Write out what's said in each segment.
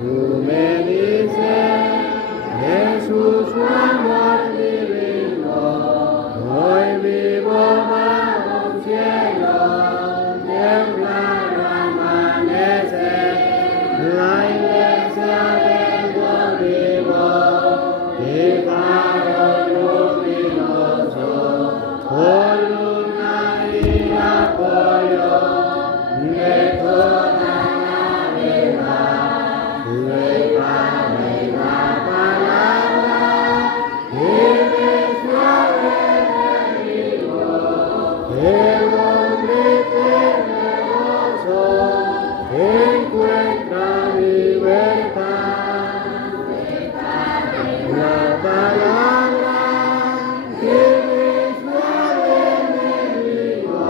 Tu me dices, Jesús, tu amor divino, hoy vivo bajo el cielo, de un claro amanecer, la iglesia del Dios vivo, y faro luminoso, columna y apoyo de toda la verdad, soy Padre y la palabra, iglesia del vivo, el hombre temeroso encuentra libertad. La palabra, iglesia del vivo,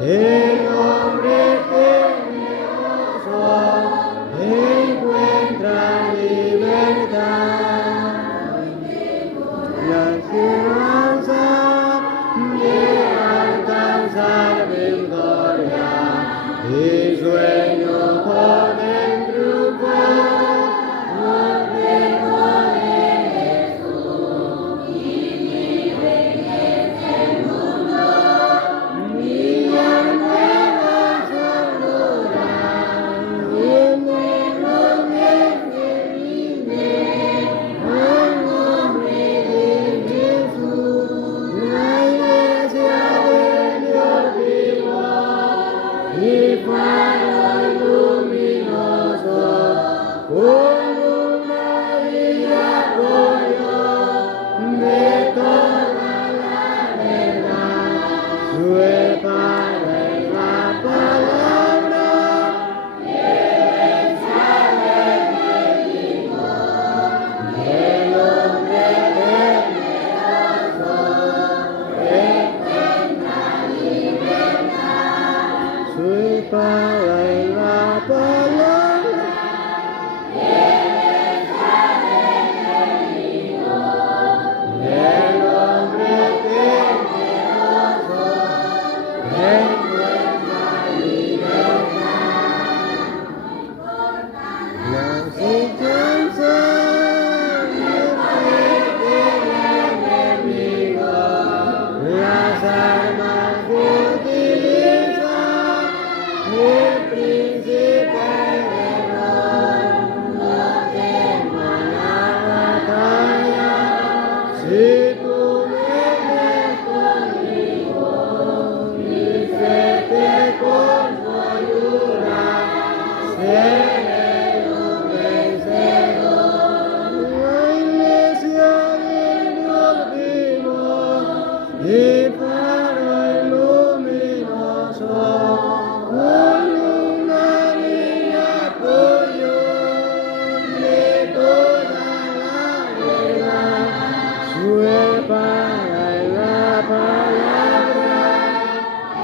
el hombre temeroso encuentra libertad. La esperanza de alcanzar victoria y sueño con el triunfo, no tengo de Jesús y libre es el mundo, mi alma sonora, en el nombre de mi Dios, al nombre de Jesús, la iglesia del Dios vivo, y faro luminoso, columna y apoyo de toda la verdad, su Padre y la palabra, iglesia del vivo, el hombre temeroso encuentra libertad. Soy Padre y la palabra, iglesia del vivo, el hombre temeroso encuentra libertad. La enseñanza del enemigo, las armas que utiliza el príncipe del error, no temas la batalla, si tú vienes conmigo, dícete con su ayuda, seré un vencedor. La iglesia del Dios vivo, y faro luminoso, columna y apoyo de toda la verdad, su Padre y la palabra,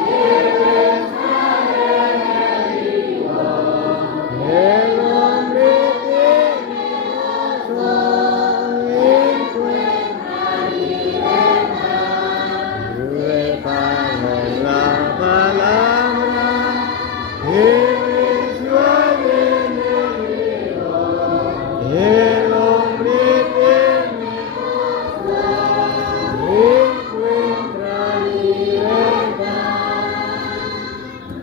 iglesia del vivo, el hombre temeroso encuentra libertad. Su Padre y la palabra,